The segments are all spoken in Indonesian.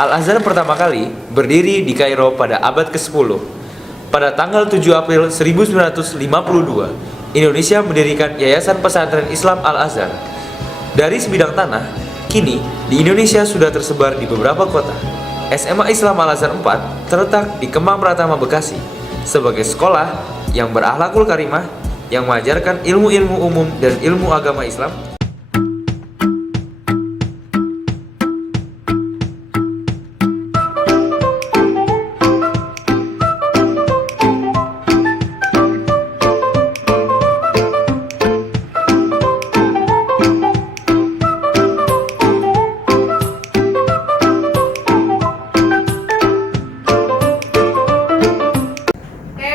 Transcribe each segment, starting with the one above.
Al-Azhar pertama kali berdiri di Kairo pada abad ke-10. Pada tanggal 7 April 1952, Indonesia mendirikan Yayasan Pesantren Islam Al-Azhar. Dari sebidang tanah, kini di Indonesia sudah tersebar di beberapa kota. SMA Islam Al-Azhar 4 terletak di Kemang Pratama, Bekasi, sebagai sekolah yang berakhlakul karimah, yang mengajarkan ilmu-ilmu umum dan ilmu agama Islam.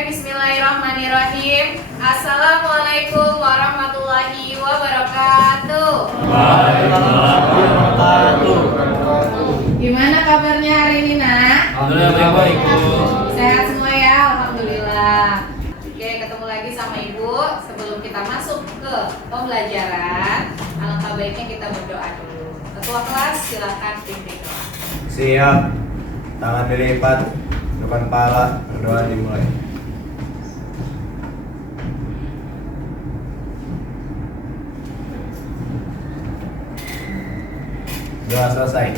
Bismillahirrahmanirrahim. Assalamualaikum warahmatullahi wabarakatuh. Gimana kabarnya hari ini, Nak? Alhamdulillah baik, Bu. Sehat semua ya, alhamdulillah. Oke, ketemu lagi sama Ibu. Sebelum kita masuk ke pembelajaran, alangkah baiknya kita berdoa dulu. Ketua kelas, silakan pimpin doa. Siap. Tangan dilipat, depan kepala, berdoa dimulai. Doa selesai.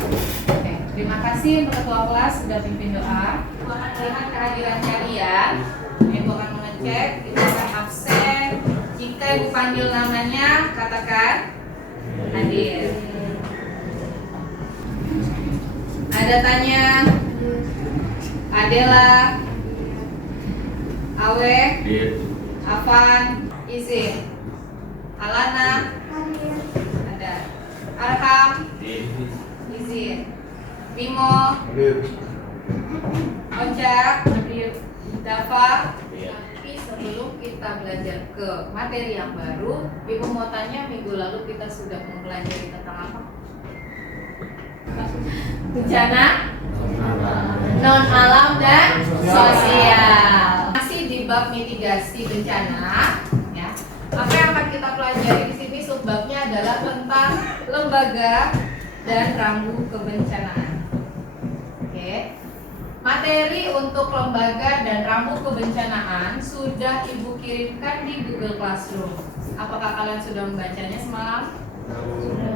Oke, terima kasih untuk ketua kelas sudah pimpin doa. Ibu akan melihat kehadiran kalian. Ibu akan mengecek, ibu akan absen. Jika ibu panggil namanya, katakan hadir. Ada tanya, Adela, Awe, Afan, izin. Alana, ada. Arham, izin. Bimo, Ojak, Dafa. Tapi sebelum kita belajar ke materi yang baru, Ibu mau tanya, minggu lalu kita sudah mempelajari tentang apa? Bencana non alam dan sosial. Masih di bab mitigasi bencana, ya. Apa yang akan kita pelajari di sini subbabnya adalah tentang lembaga dan rambu kebencanaan. Oke. Materi untuk lembaga dan rambu kebencanaan sudah Ibu kirimkan di Google Classroom. Apakah kalian sudah membacanya semalam?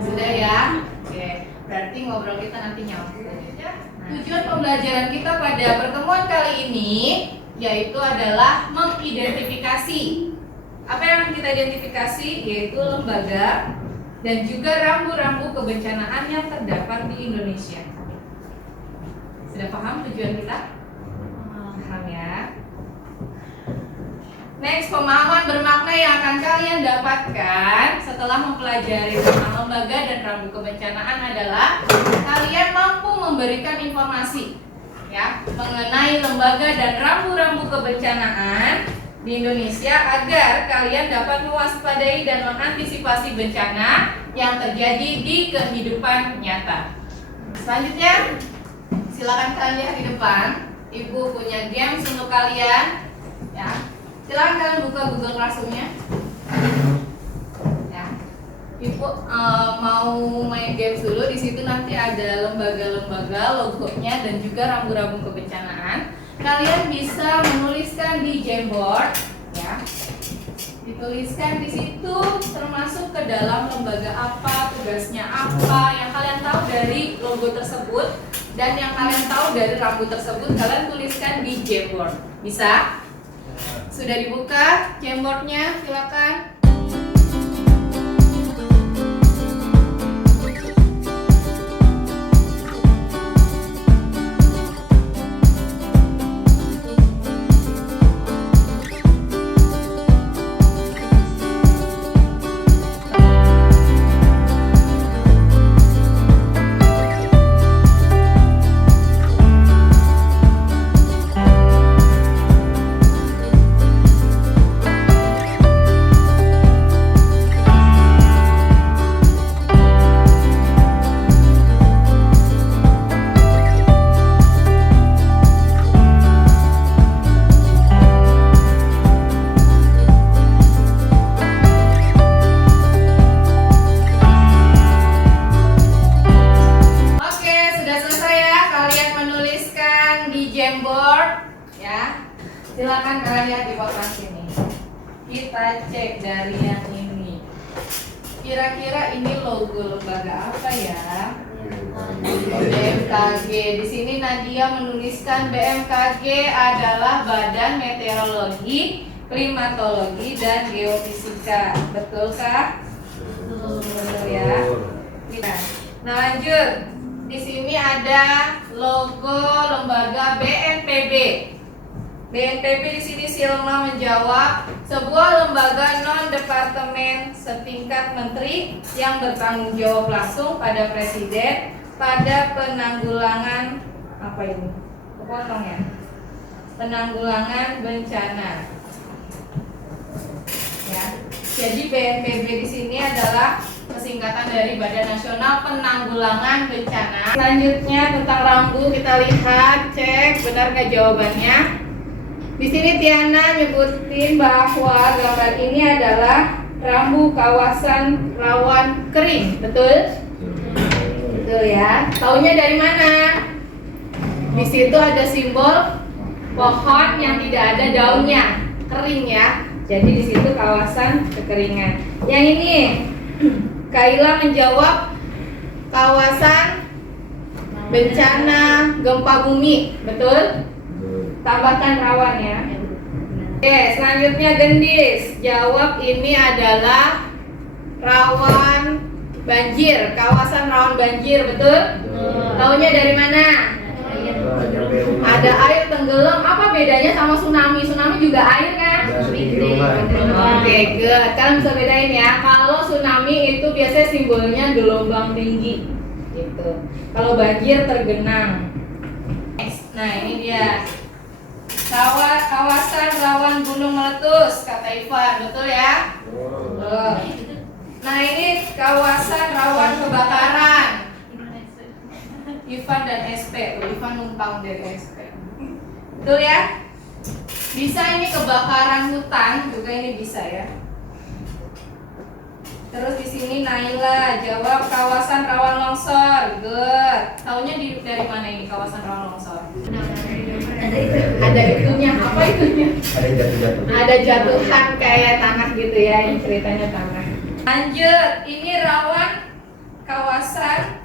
Sudah ya? Oke. Berarti ngobrol kita nanti nyambung. Tujuan pembelajaran kita pada pertemuan kali ini yaitu adalah mengidentifikasi. Apa yang kita identifikasi yaitu lembaga dan juga rambu-rambu kebencanaan yang terdapat di Indonesia. Sudah paham tujuan kita? Paham ya? Next, pemahaman bermakna yang akan kalian dapatkan setelah mempelajari tentang lembaga dan rambu kebencanaan adalah kalian mampu memberikan informasi ya mengenai lembaga dan rambu-rambu kebencanaan di Indonesia agar kalian dapat mewaspadai dan mengantisipasi bencana yang terjadi di kehidupan nyata. Selanjutnya, silakan kalian lihat di depan. Ibu punya games untuk kalian ya. Silakan kalian buka Google Classroom-nya. Ya. Ibu mau main games dulu. Di situ nanti ada lembaga-lembaga, logonya dan juga rambu-rambu kebencanaan. Kalian bisa menuliskan di Jamboard, ya. Dituliskan di situ termasuk ke dalam lembaga apa, tugasnya apa, yang kalian tahu dari logo tersebut dan yang kalian tahu dari rambu tersebut kalian tuliskan di Jamboard. Bisa? Sudah dibuka Jamboardnya, silakan. Silakan kalian lihat di kotak ini. Kita cek dari yang ini. Kira-kira ini logo lembaga apa ya? BMKG. Di sini Nadia menuliskan BMKG adalah Badan Meteorologi, Klimatologi dan Geofisika. Betulkah? Betul ya. Nah, lanjut. Di sini ada logo lembaga BNPB. BNPB di sini Silma menjawab, sebuah lembaga non-departemen setingkat menteri yang bertanggung jawab langsung pada presiden pada penanggulangan apa ini? Kepotong ya? Penanggulangan bencana. Ya. Jadi BNPB di sini adalah singkatan dari Badan Nasional Penanggulangan Bencana. Selanjutnya tentang rambu kita lihat, cek benar nggak jawabannya. Di sini Tiana nyebutin bahwa gambar ini adalah rambu kawasan rawan kering, betul? Betul ya. Taunya dari mana? Di situ ada simbol pohon yang tidak ada daunnya, kering ya. Jadi di situ kawasan kekeringan. Yang ini Kaila menjawab kawasan bencana gempa bumi, betul? Tambahkan rawan ya. Oke, selanjutnya Gendis jawab ini adalah rawan banjir, kawasan rawan banjir, betul? Taunya dari mana? Ada air tenggelam. Apa bedanya sama tsunami? Tsunami juga air kan? Oke, good. Kalian bisa bedain ya. Kalau tsunami itu biasanya simbolnya gelombang tinggi, gitu. Kalau banjir tergenang. Nah, ini dia. Kawasan rawan gunung meletus, kata Ivan, betul ya? Betul. Nah, ini kawasan rawan kebakaran. Ivan dan SP, tuh Ivan numpang dari SP. Betul ya? Bisa ini kebakaran hutan, juga ini bisa ya. Terus di sini Naila jawab kawasan rawan longsor. Good. Taunya dari mana ini kawasan rawan longsor? Ada itunya. Apa itunya? Ada jatuh-jatuh. Ada jatuhan kayak tanah gitu ya, yang ceritanya tanah. Lanjut, ini rawan kawasan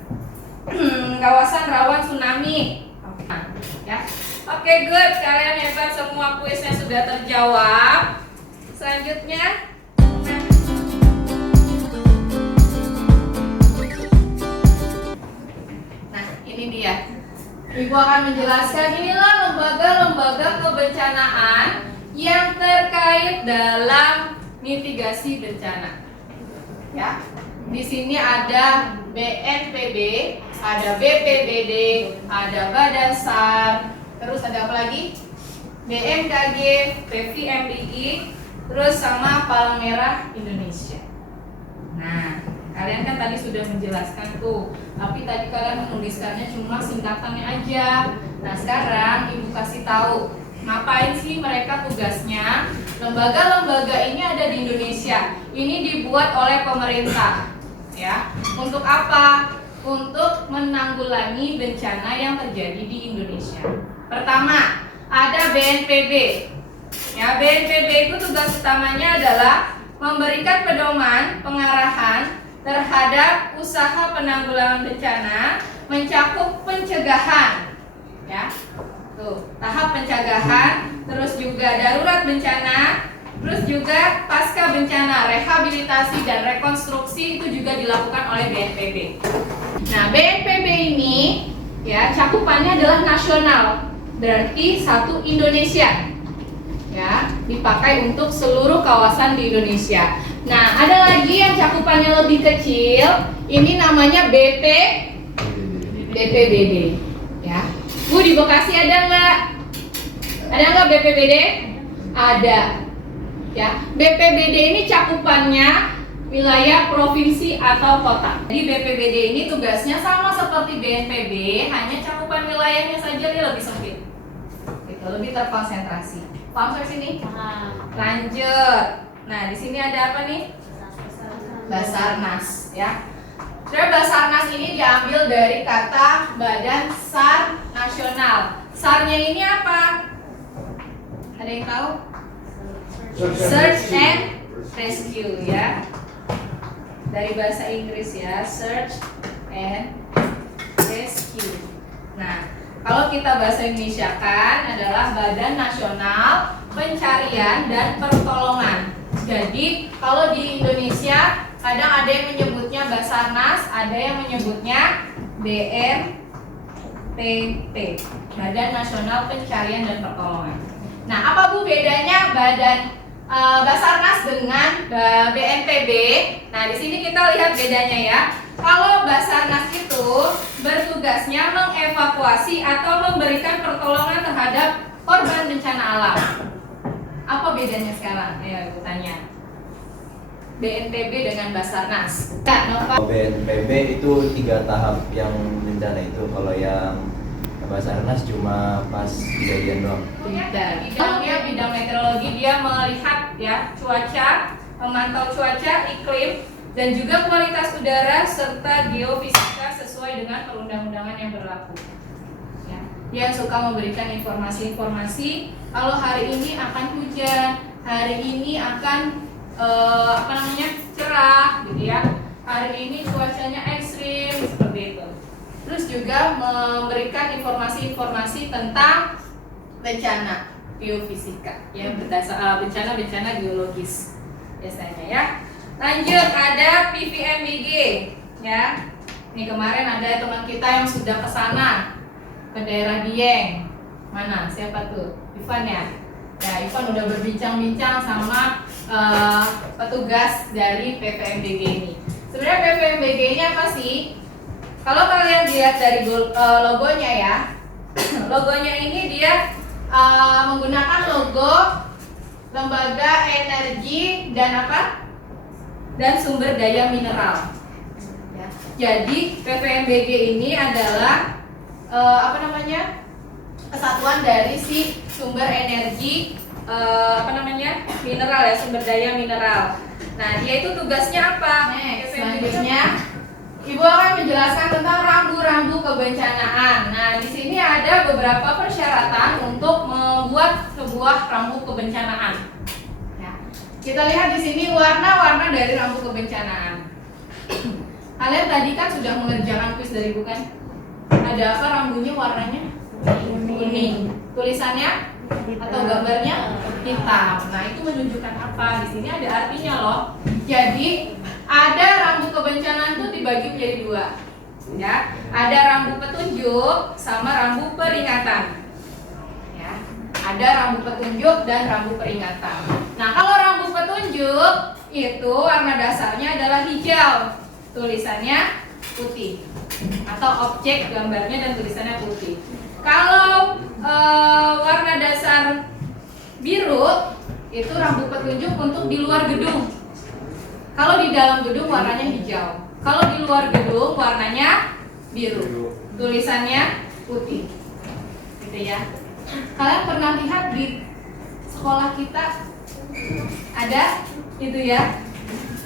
rawan tsunami. Ya. Oke, good. Kalian hebat, semua kuisnya sudah terjawab. Selanjutnya ini dia. Ibu akan menjelaskan inilah lembaga-lembaga kebencanaan yang terkait dalam mitigasi bencana. Ya. Di sini ada BNPB, ada BPBD, ada Badan SAR, terus ada apa lagi? BMKG, PVMDI, terus sama Palang Merah Indonesia. Nah, kalian kan tadi sudah menjelaskan tuh, tapi tadi kalian menuliskannya cuma singkatannya aja. Nah, sekarang Ibu kasih tahu ngapain sih mereka tugasnya. Lembaga-lembaga ini ada di Indonesia. Ini dibuat oleh pemerintah, ya. Untuk apa? Untuk menanggulangi bencana yang terjadi di Indonesia. Pertama, ada BNPB. Ya, BNPB itu tugas utamanya adalah memberikan pedoman, pengarahan terhadap usaha penanggulangan bencana, mencakup pencegahan, ya, tuh tahap pencegahan, terus juga darurat bencana, terus juga pasca bencana, rehabilitasi dan rekonstruksi itu juga dilakukan oleh BNPB. Nah, BNPB ini ya cakupannya adalah nasional, berarti satu Indonesia, ya, dipakai untuk seluruh kawasan di Indonesia. Nah, ada lagi yang cakupannya lebih kecil. Ini namanya BPBD, ya. Bu, di Bekasi ada nggak? Ada nggak BPBD? Ada. Ya, BPBD ini cakupannya wilayah provinsi atau kota. Jadi BPBD ini tugasnya sama seperti BNPB, hanya cakupan wilayahnya saja dia lebih sempit. Gitu, lebih terkonsentrasi. Paham sampai sini? Lanjut. Nah, di sini ada apa nih? Basarnas, ya. Sebenarnya Basarnas ini diambil dari kata Badan SAR Nasional. SAR-nya ini apa? Ada Ada yang tahu? Search and rescue ya. Dari bahasa Inggris ya, search and rescue. Nah, kalau kita bahasa Indonesia kan adalah Badan Nasional Pencarian dan Pertolongan. Jadi kalau di Indonesia kadang ada yang menyebutnya Basarnas, ada yang menyebutnya BNPP, Badan Nasional Pencarian dan Pertolongan. Nah, apa Bu bedanya Basarnas dengan BNPB? Nah, di sini kita lihat bedanya ya. Kalau Basarnas itu bertugasnya mengevakuasi atau memberikan pertolongan terhadap korban bencana alam. Apa bedanya sekarang? Ayo Ibu tanya. BNPB dengan Basarnas. Nah, Nova. BNPB itu 3 tahap yang bencana itu, kalau yang Basarnas cuma pas kejadian doang. Bidangnya bidang meteorologi, dia melihat ya cuaca, memantau cuaca, iklim, dan juga kualitas udara serta geofisika sesuai dengan perundang-undangan yang berlaku. Ya. Dia suka memberikan informasi-informasi. Kalau hari ini akan hujan, hari ini akan cerah, gitu ya. Hari ini cuacanya ekstrim, seperti itu. Terus juga memberikan informasi-informasi tentang bencana geofisika, ya bencana-bencana geologis biasanya ya. Lanjut ada PVMBG, ya. Ini kemarin ada teman kita yang sudah ke sana, ke daerah Dieng. Mana? Siapa tuh? Ivan ya. Ya, Ivan udah berbincang-bincang sama petugas dari PVMBG ini. Sebenarnya PVMBG ini apa sih? Kalau kalian lihat dari logonya ya, logonya ini dia menggunakan logo Lembaga Energi dan apa? Dan Sumber Daya Mineral. Ya. Jadi PVMBG ini adalah kesatuan dari si sumber energi mineral ya, sumber daya mineral. Nah, dia itu tugasnya apa? Selanjutnya Ibu akan menjelaskan tentang rambu-rambu kebencanaan. Nah, di sini ada beberapa persyaratan untuk membuat sebuah rambu kebencanaan. Ya. Kita lihat di sini warna-warna dari rambu kebencanaan. Kalian tadi kan sudah mengerjakan kuis dari Ibu kan? Ada apa rambunya warnanya? Kuning. Tulisannya atau gambarnya hitam. Nah, itu menunjukkan apa? Di sini ada artinya loh. Jadi ada rambu kebencanaan itu dibagi menjadi 2, ya. Ada rambu petunjuk sama rambu peringatan. Ya. Ada rambu petunjuk dan rambu peringatan. Nah, kalau rambu petunjuk itu warna dasarnya adalah hijau, tulisannya putih, atau objek gambarnya dan tulisannya putih. Kalau warna dasar biru itu rambu petunjuk untuk di luar gedung. Kalau di dalam gedung warnanya hijau. Kalau di luar gedung warnanya biru. Tulisannya putih. Gitu ya. Kalian pernah lihat di sekolah kita ada itu ya.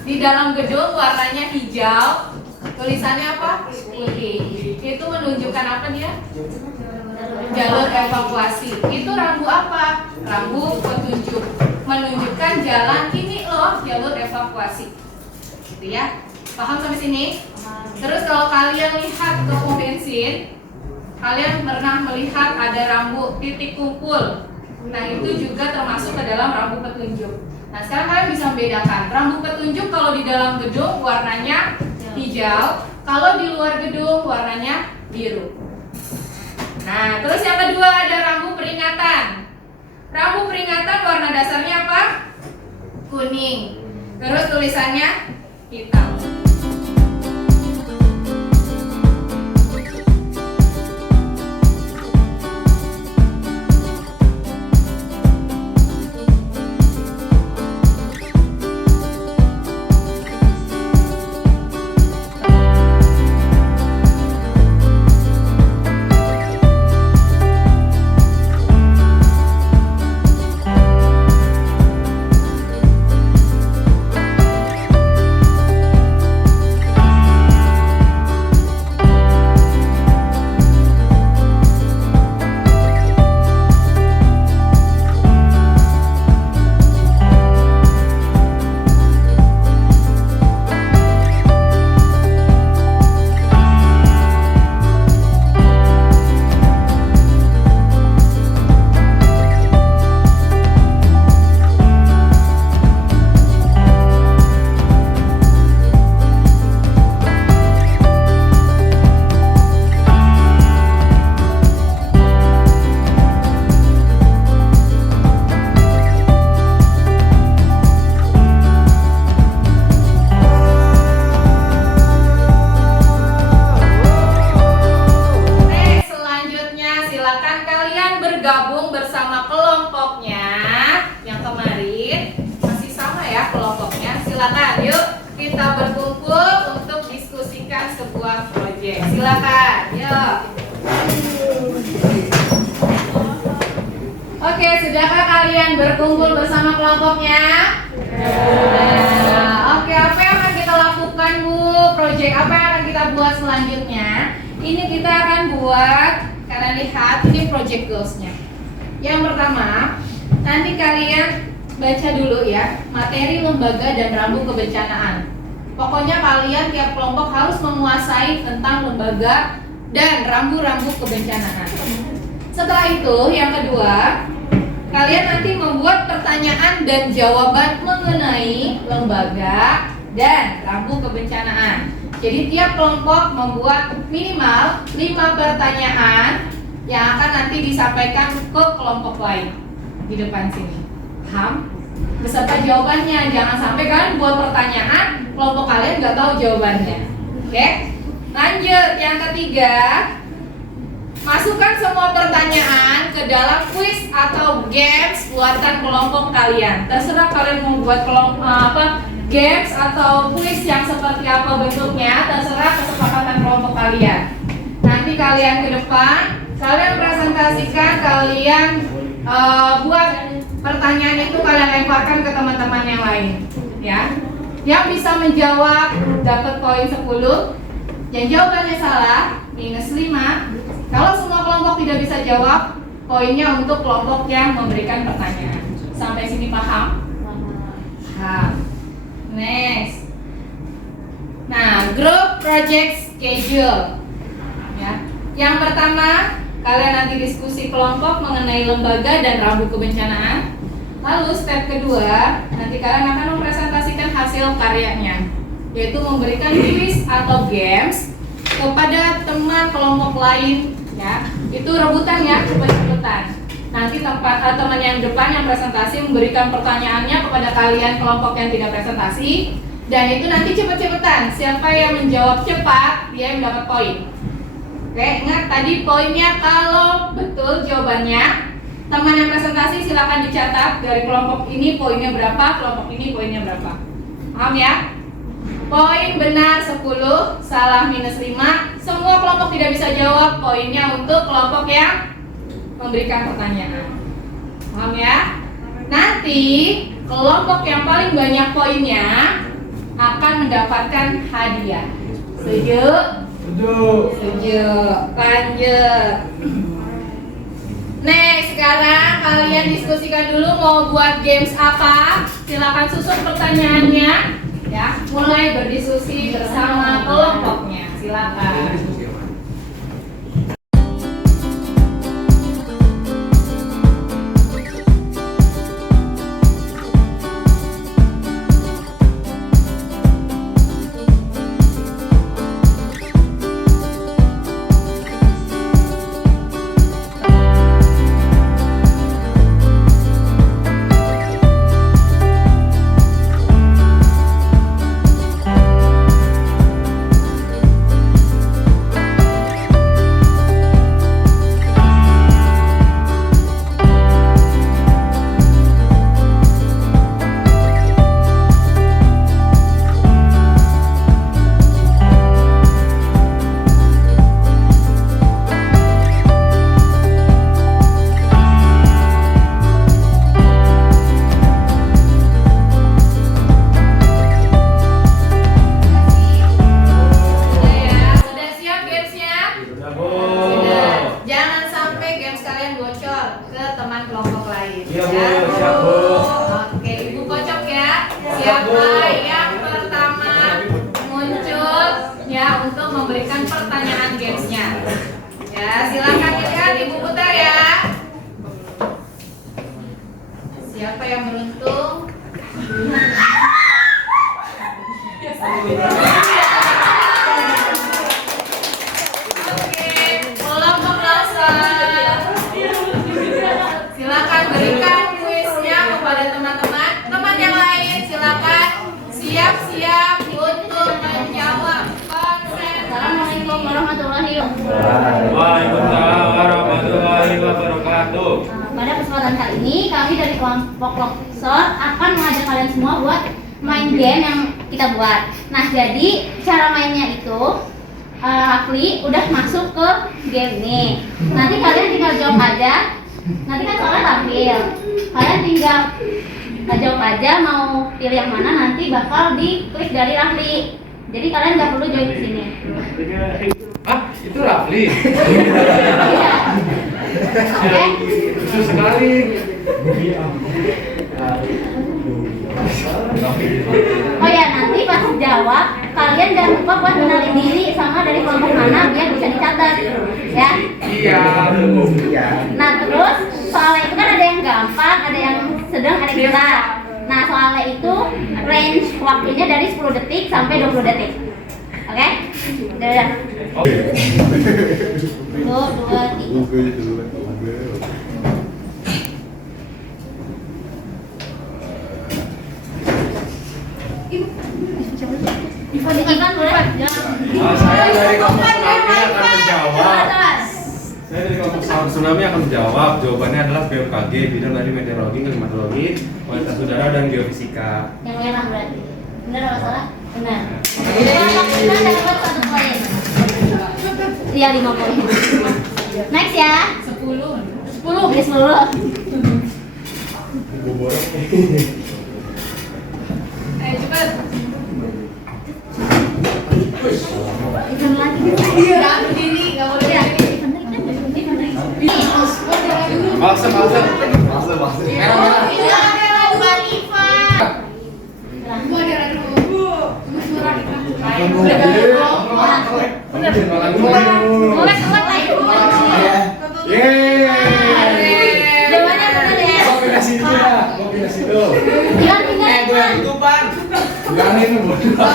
Di dalam gedung warnanya hijau, tulisannya apa? Putih. Itu menunjukkan apa dia? Jalur evakuasi. Itu rambu apa? Rambu petunjuk. Menunjukkan jalan ini loh, jalur evakuasi. Gitu ya. Paham sampai sini? Terus kalau kalian lihat toko bensin, kalian pernah melihat ada rambu titik kumpul. Nah, itu juga termasuk ke dalam rambu petunjuk. Nah, sekarang kalian bisa membedakan. Rambu petunjuk kalau di dalam gedung warnanya hijau, kalau di luar gedung warnanya biru. Nah, terus yang kedua ada rambu peringatan. Rambu peringatan warna dasarnya apa? Kuning. Terus tulisannya hitam. project. Silakan, yuk. Oke, sudahkah kalian berkumpul bersama kelompoknya? Nah, oke, apa yang akan kita lakukan, Bu? Project apa yang akan kita buat selanjutnya? Ini kita akan buat, kalian lihat, ini project goals-nya. Yang pertama, nanti kalian baca dulu ya, materi lembaga dan rambu kebencanaan. Pokoknya kalian tiap kelompok harus menguasai tentang lembaga dan rambu-rambu kebencanaan. Setelah itu, yang kedua, kalian nanti membuat pertanyaan dan jawaban mengenai lembaga dan rambu kebencanaan. Jadi tiap kelompok membuat minimal 5 pertanyaan yang akan nanti disampaikan ke kelompok lain di depan sini. Paham? Beserta jawabannya. Jangan sampai kalian buat pertanyaan, kelompok kalian nggak tahu jawabannya. Oke? Lanjut, yang ketiga, masukkan semua pertanyaan ke dalam kuis atau games buatan kelompok kalian. Terserah kalian mau buat games atau kuis yang seperti apa bentuknya, terserah kesepakatan kelompok kalian. Nanti kalian ke depan, kalian presentasikan, kalian buat pertanyaan itu kalian lemparkan ke teman-teman yang lain, ya. Yang bisa menjawab dapat poin 10. Yang jawabannya salah minus 5. Kalau semua kelompok tidak bisa jawab, poinnya untuk kelompok yang memberikan pertanyaan. Sampai sini paham? Paham. Next. Nah, group project schedule. Ya. Yang pertama, kalian nanti diskusi kelompok mengenai lembaga dan rambu kebencanaan. Lalu step kedua, nanti kalian akan mempresentasikan hasil karyanya, yaitu memberikan quiz atau games kepada teman kelompok lain. Ya, itu rebutan ya, cepet-cepetan. Nanti teman yang depan yang presentasi memberikan pertanyaannya kepada kalian kelompok yang tidak presentasi, dan itu nanti cepet-cepetan. Siapa yang menjawab cepat, dia yang dapat poin. Oke, ingat tadi poinnya kalau betul jawabannya, teman yang presentasi silakan dicatat dari kelompok ini poinnya berapa, kelompok ini poinnya berapa. Paham ya? Poin benar 10, salah minus 5. Semua kelompok tidak bisa jawab, poinnya untuk kelompok yang memberikan pertanyaan. Paham ya? Nanti kelompok yang paling banyak poinnya akan mendapatkan hadiah. Setuju? Setuju. Lanjut. Next, sekarang kalian diskusikan dulu mau buat games apa. Silakan susun pertanyaannya. Ya, mulai berdiskusi bersama kelompoknya. Silakan. Memberikan pertanyaan gamesnya. Ya, silakan dilihat Ibu putar ya. Siapa yang beruntung? Oke, kelompok laser. Silakan berikan kuisnya kepada teman-teman. Teman yang lain silakan siap-siap untuk menjawab. Assalamualaikum warahmatullahi wabarakatuh. Waalaikumsalam warahmatullahi wabarakatuh. Pada kesempatan kali ini kami dari kelompok Loksor akan mengajak kalian semua buat main game yang kita buat. Nah, jadi cara mainnya itu Rafli udah masuk ke game nih. Nanti kalian tinggal jawab aja. Nanti kan soalnya tampil. Kalian tinggal jawab aja mau pilih yang mana, nanti bakal diklik dari Rafli. Jadi kalian nggak perlu join di sini. Ah, itu Rafli. Iya. Oke. Lucu sekali. Oh ya, nanti pas jawab kalian jangan lupa buat kenalin diri sama dari kelompok mana biar bisa dicatat ya. Iya. Nah terus soalnya itu kan ada yang gampang, ada yang sedang, ada yang berat. Nah soalnya itu range waktunya dari 10 detik sampai 20 detik. Oke? Udah. 1, 2, 3. Ivan boleh? Saya dari kelompok tsunami akan menjawab. Saya dari kelompok tsunami akan menjawab. Jawabannya adalah BMKG, bidang dari meteorologi, klimatologi, kualitas udara dan geofisika. Yang merah berarti. Benar apa salah? Benar. Kelompok kita dapat 1 poin. Iya 5 poin. Next ya. 10. Iya 10. Ayo cepet. Ivan lagi. Jangan berdiri, nggak boleh berdiri. Maksa. Iya, merah bukan Ivan. Gua darah dulu. Mulai lagi. Jawabannya benar ya. Ivan tinggal. Nggak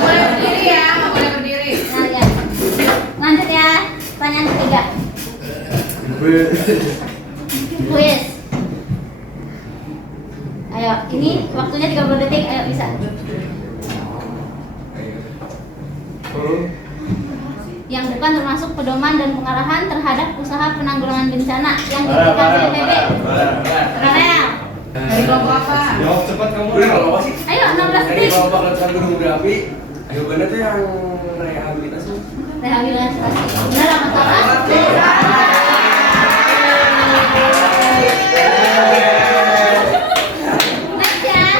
boleh berdiri ya, nggak boleh berdiri. Nah, ya. Lanjut ya. Pertanyaan ketiga. Quiz. Ayo, ini waktunya 30 detik. Ayo bisa. Yang bukan termasuk pedoman dan pengarahan terhadap usaha penanggulangan bencana yang diberikan BPBD. Rafael. Dari kelompok apa? Jawab cepat kamu. Ayo 16 detik. Letusan gunung berapi, jawabannya tuh yang rehabilitasi. Rehabilitasi. Benar apa salah?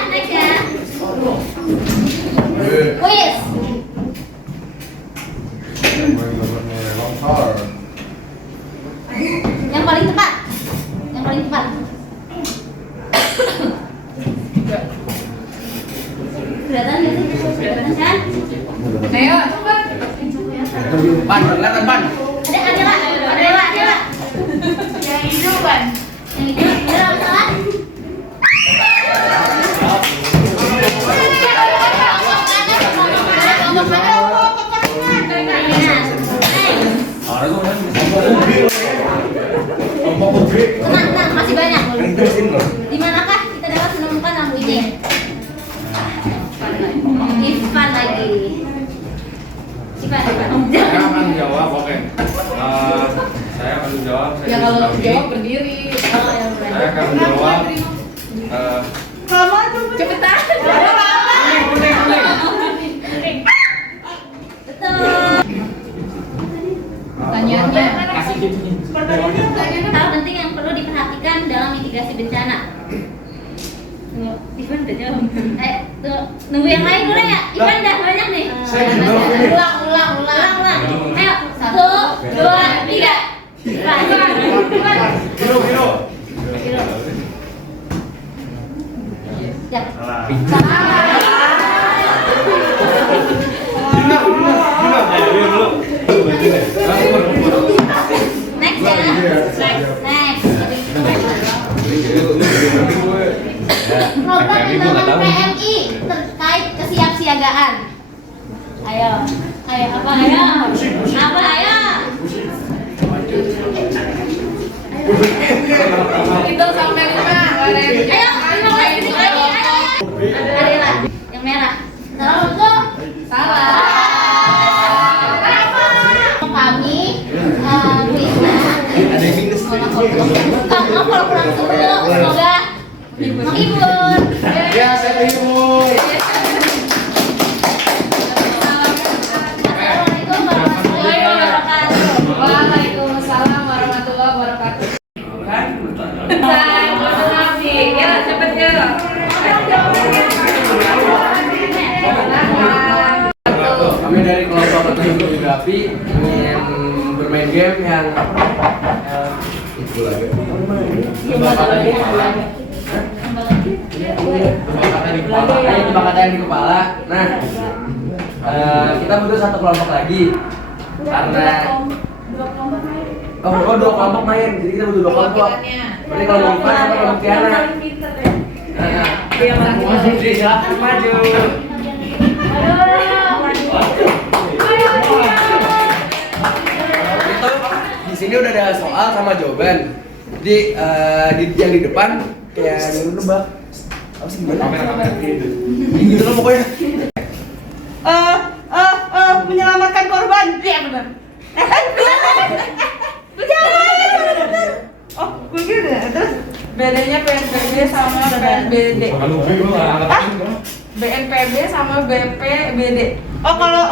Next ya. Quiz. Yang paling tepat. Kelihatan nggak sih? Kelihatan kan? Ayo, cepet. Kelihatan ban. Ada lah. Yang hijau kan? Yang itu benar apa salah? Tenang, masih banyak. Di manakah kita dapat menemukan lampu ini? Ivan lagi. Ivan. Saya akan menjawab, oke. Saya akan menjawab. Ya kalau jawab berdiri. Saya akan menjawab. Cepetan. Betul. Pertanyaannya. Hal penting yang perlu diperhatikan dalam mitigasi bencana. Ivan udah jawab. Ayo, tuh, nunggu yang lain dulu ya. Ivan udah banyak nih. Ulang. Ayo, 1, 2, 3. Ivan. Hiro. Ya. Dina. Ayo dulu. Next ya. Next. Program undangan PMI terkait kesiapsiagaan. Ayo. Apa? Hitung sampai 5. Ayo, 15 detik lagi. Adela, yang merah. Salah betul? Salah. Kami, Wisna. Ada yang minus. Kamu kalau kurang seru, semoga menghibur. Ya, saya terhibur. Assalamualaikum warahmatullahi wabarakatuh. nonton pornografi, ingin bermain game yang itu lagi. Kebakatan di kepala. Nah, kita butuh satu kelompok lagi karena dua kelompok main, jadi kita butuh dua kelompok. Berarti kalau mau Ivan sama kelompok Tiana. Silakan maju. Itu di sini udah ada soal sama jawaban. Jadi yang di depan kayak nebak. Apa sih gimana? Kamera gitu loh pokoknya. Menyelamatkan korban. Iya benar. Oh, begitu ya. Terus bedanya PNPB sama PNBD. BNPB sama BPBD. Oh, kalau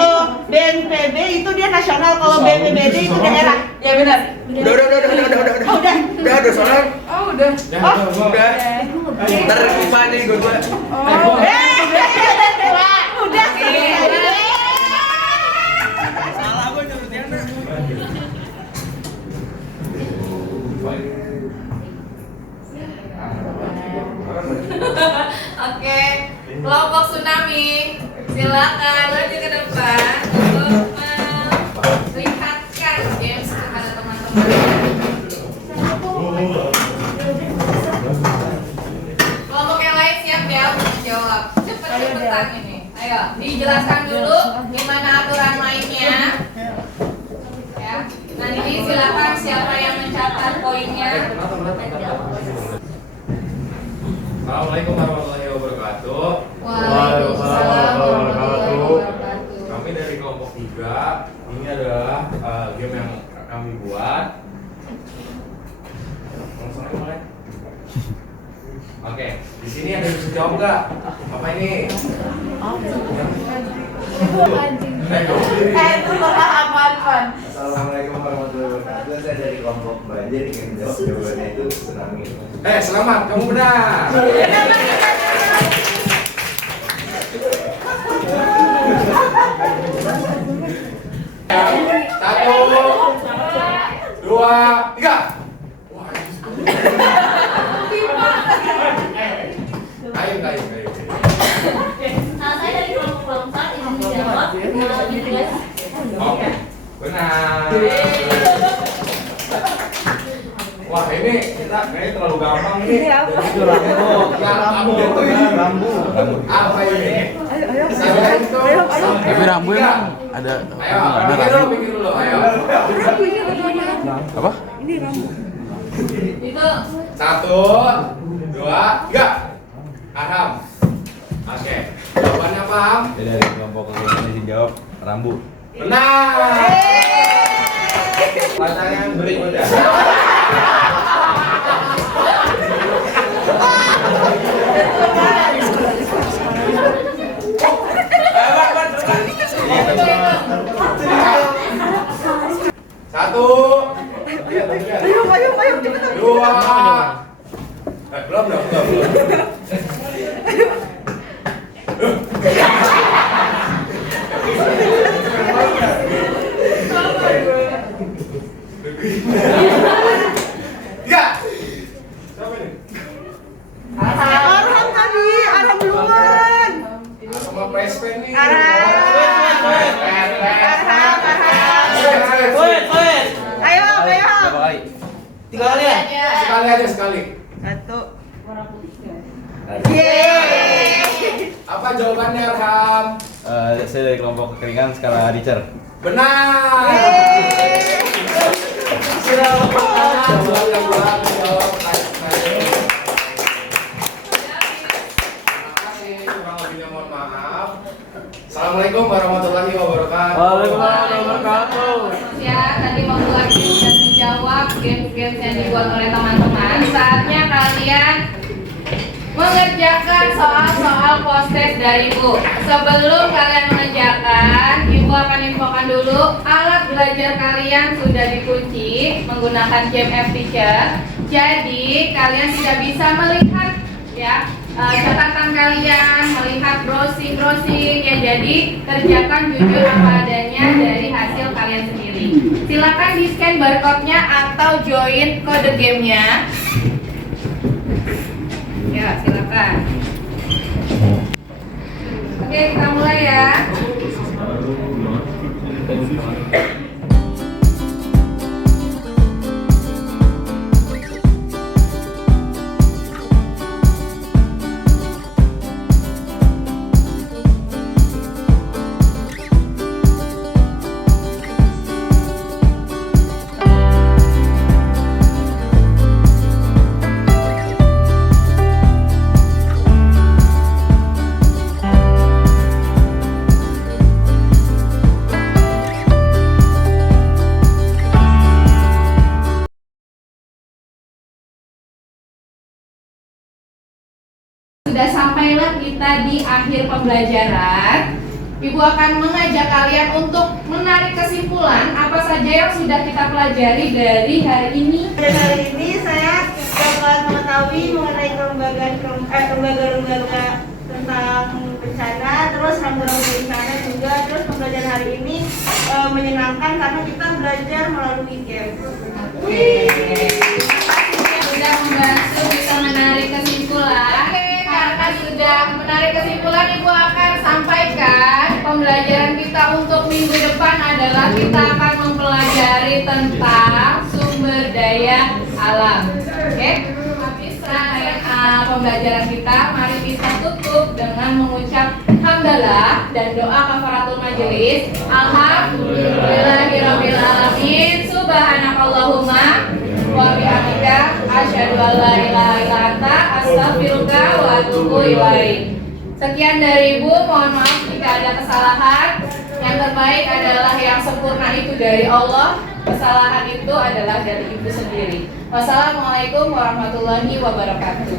BNPB itu dia nasional, kalau BPBD itu daerah. Ya benar. Udah soalnya. Oh, udah. Udah. Ntar lupa nih gue. Oh, udah. Salah gue nyuruh Tiana. Oke, kelompok tsunami, silakan maju ke depan untuk melihatkan games kepada teman-teman. Kelompok yang lain siap ya untuk jawab. Cepet-cepetan ini. Ayo, dijelaskan dulu gimana aturan mainnya. Ya, nanti silakan siapa yang mencatat poinnya. Assalamualaikum warahmatullahi wabarakatuh. Waalaikumsalam warahmatullahi wabarakatuh. Kami dari kelompok 3. Ini adalah game yang kami buat. Langsung aja mulai. Oke, di sini ada yang bisa jawab nggak? Apa ini? Itu salah apaan? Assalamualaikum warahmatullahi wabarakatuh. Saya dari kelompok Banjir ingin menjawab jawabannya itu tsunami. Selamat, kamu benar. Satu, dua, tiga. Ayo. Saya dari kelompok 4 ingin menjawab mitigasi. Oke, benar. Wah, ini kita kayaknya terlalu gampang ini. Ini apa? Rambu. Apa ini? Tapi rambu emang ada Ayo, pikir dulu, ayo. apa? Itu Satu, dua, tiga. Arham. Oke, jawabannya paham? Dari kelompok yang ingin jawab rambu. Benar. Pertanyaan berikutnya. Satu. Ayo, cepetan. Dua. Belum. Tiga. Siapa ini? Arham tadi, Arham duluan. Sama PSP nih. Arham. Ayo. Berapa kali? Sekali aja sekali. Satu. Apa jawabannya, Arham? Saya dari kelompok kekeringan skala Richter. Benar. Assalamualaikum warahmatullahi wabarakatuh. Waalaikumsalam warahmatullahi wabarakatuh. ya tadi membuatkan dan menjawab game-game yang dibuat oleh teman-teman. Saatnya kalian mengerjakan soal-soal post-test dari Ibu. Sebelum kalian mengerjakan, Ibu akan infokan dulu alat belajar kalian sudah dikunci menggunakan game F-Teacher. Jadi kalian tidak bisa melihat ya catatan kalian, melihat browsing ya. Jadi kerjakan jujur apa adanya dari hasil kalian sendiri. Silakan di scan barcode-nya atau join kode gamenya. Ya, silakan. Oke, kita mulai ya. Sudah sampailah kita di akhir pembelajaran. Ibu akan mengajak kalian untuk menarik kesimpulan apa saja yang sudah kita pelajari dari hari ini. Dan hari ini saya dapat mengetahui mengenai lembaga-lembaga tentang bencana, terus rangkaian bencana juga. Terus pembelajaran hari ini menyenangkan karena kita belajar melalui game. Sudah membantu bisa menarik kesimpulan. Karena sudah menarik kesimpulan, Ibu akan sampaikan pembelajaran kita untuk minggu depan adalah kita akan mempelajari tentang sumber daya alam. Oke? Habis rangkaian pembelajaran kita, mari kita tutup dengan mengucap hamdalah dan doa kafaratul majelis. Alhamdulillahirabbil alamin. Subhanakallahumma wa bihamdika asyhadu an la ilaha illa anta astaghfiruka wa atubu ilaik. Sekian dari Ibu, mohon maaf jika ada kesalahan. Yang terbaik adalah yang sempurna itu dari Allah. Kesalahan itu adalah dari Ibu sendiri. Wassalamualaikum warahmatullahi wabarakatuh.